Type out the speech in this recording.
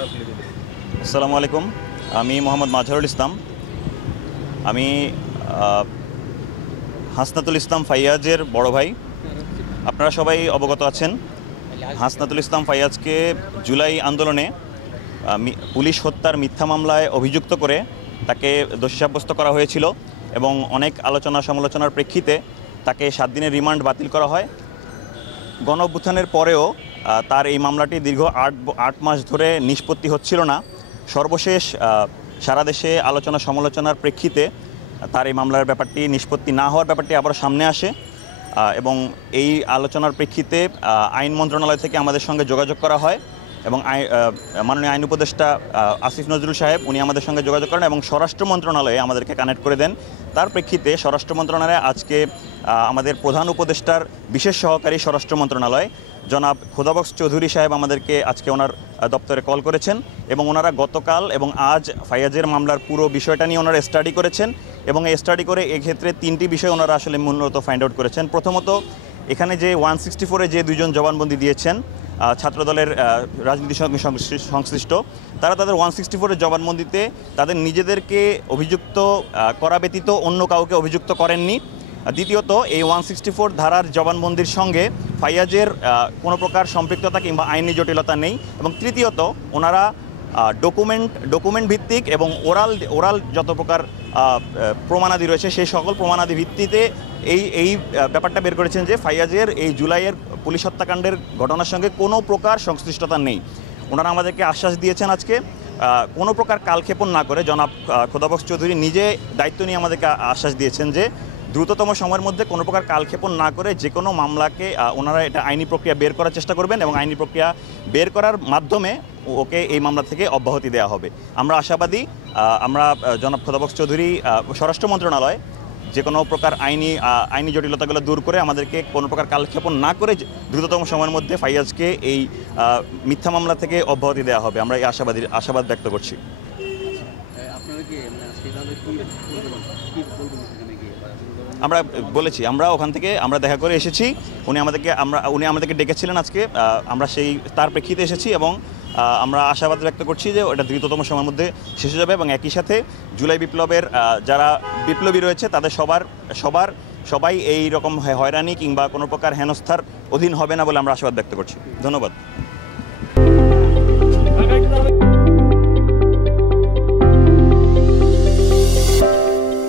আসসালামু আলাইকুম। আমি মোহাম্মদ মাজহারুল ইসলাম। আমি হাসনাতুল ইসলাম ফাইয়াজের বড় ভাই। আপনারা সবাই অবগত আছেন, হাসনাতুল ইসলাম ফাইয়াজকে জুলাই আন্দোলনে পুলিশ হত্যার মিথ্যা মামলায় অভিযুক্ত করে তাকে দোষী সাব্যস্ত করা হয়েছিল এবং অনেক আলোচনা সমালোচনার প্রেক্ষিতে তাকে 7 দিনের রিমান্ড বাতিল করা হয়। গণ অভ্যুত্থানের পরেও তার এই মামলাটি দীর্ঘ 8 মাস ধরে নিষ্পত্তি হচ্ছিল না। সর্বশেষ সারা দেশে আলোচনা সমালোচনার প্রেক্ষিতে তার এই মামলার ব্যাপারটি নিষ্পত্তি না হওয়ার ব্যাপারটি আবার সামনে আসে এবং এই আলোচনার প্রেক্ষিতে আইন মন্ত্রণালয় থেকে আমাদের সঙ্গে যোগাযোগ করা হয় এবং মাননীয় আইন উপদেষ্টা আসিফ নজরুল সাহেব উনি আমাদের সঙ্গে যোগাযোগ করেন এবং স্বরাষ্ট্র মন্ত্রণালয়ে আমাদেরকে কানেক্ট করে দেন। তার প্রেক্ষিতে স্বরাষ্ট্র মন্ত্রণালয়ে আজকে আমাদের প্রধান উপদেষ্টার বিশেষ সহকারী স্বরাষ্ট্র মন্ত্রণালয় জনাব খোদাবক্স চৌধুরী সাহেব আমাদেরকে আজকে ওনার দপ্তরে কল করেছেন এবং ওনারা গতকাল এবং আজ ফাইয়াজের মামলার পুরো বিষয়টা নিয়ে ওনারা স্টাডি করেছেন এবং এই স্টাডি করে এক্ষেত্রে 3টি বিষয় ওনারা আসলে মূলত ফাইন্ড আউট করেছেন। প্রথমত, এখানে যে 164-এ যে 2জন জবানবন্দি দিয়েছেন ছাত্রদলের রাজনীতির সঙ্গে সংশ্লিষ্ট, তারা তাদের 164-এর জবানবন্দিতে তাদের নিজেদেরকে অভিযুক্ত করা ব্যতীত অন্য কাউকে অভিযুক্ত করেননি। দ্বিতীয়ত, এই 164 ধারার জবানবন্দির সঙ্গে ফাইয়াজের কোনো প্রকার সম্পৃক্ততা কিংবা আইনি জটিলতা নেই। এবং তৃতীয়ত, ওনারা ডকুমেন্ট ভিত্তিক এবং ওরাল যত প্রকার প্রমাণাদি রয়েছে সেই সকল প্রমাণাদি ভিত্তিতে এই ব্যাপারটা বের করেছেন যে ফাইয়াজের এই জুলাইয়ের পুলিশ হত্যাকাণ্ডের ঘটনার সঙ্গে কোনো প্রকার সংশ্লিষ্টতা নেই। ওনারা আমাদেরকে আশ্বাস দিয়েছেন আজকে কোনো প্রকার কালক্ষেপণ না করে জনাব খোদাবক্স চৌধুরী নিজে দায়িত্ব নিয়ে আমাদেরকে আশ্বাস দিয়েছেন যে দ্রুততম সময়ের মধ্যে কোনো প্রকার কালক্ষেপণ না করে যে কোনো মামলাকে ওনারা এটা আইনি প্রক্রিয়া বের করার চেষ্টা করবেন এবং আইনি প্রক্রিয়া বের করার মাধ্যমে ওকে এই মামলা থেকে অব্যাহতি দেওয়া হবে। আমরা আশাবাদী আমরা জনাব খোদাবক্স চৌধুরী স্বরাষ্ট্র মন্ত্রণালয় যে কোনো প্রকার আইনি জটিলতাগুলো দূর করে আমাদেরকে কোনো প্রকার কালক্ষেপণ না করে দ্রুততম সময়ের মধ্যে ফাইয়াজকে এই মিথ্যা মামলা থেকে অব্যাহতি দেওয়া হবে। আমরা এই আশাবাদ ব্যক্ত করছি। আমরা বলেছি আমরা ওখান থেকে আমরা দেখা করে এসেছি, উনি আমাদেরকে ডেকেছিলেন আজকে, আমরা তার প্রেক্ষিতে এসেছি এবং আমরা আশাবাদ ব্যক্ত করছি যে ওটা দ্রুততম সময়ের মধ্যে শেষ হয়ে যাবে এবং একই সাথে জুলাই বিপ্লবের যারা বিপ্লবী রয়েছে তাদের সবাই এই রকম হয়রানি কিংবা কোনো প্রকার হেনস্থার অধীন হবে না বলে আমরা আশাবাদ ব্যক্ত করছি। ধন্যবাদ।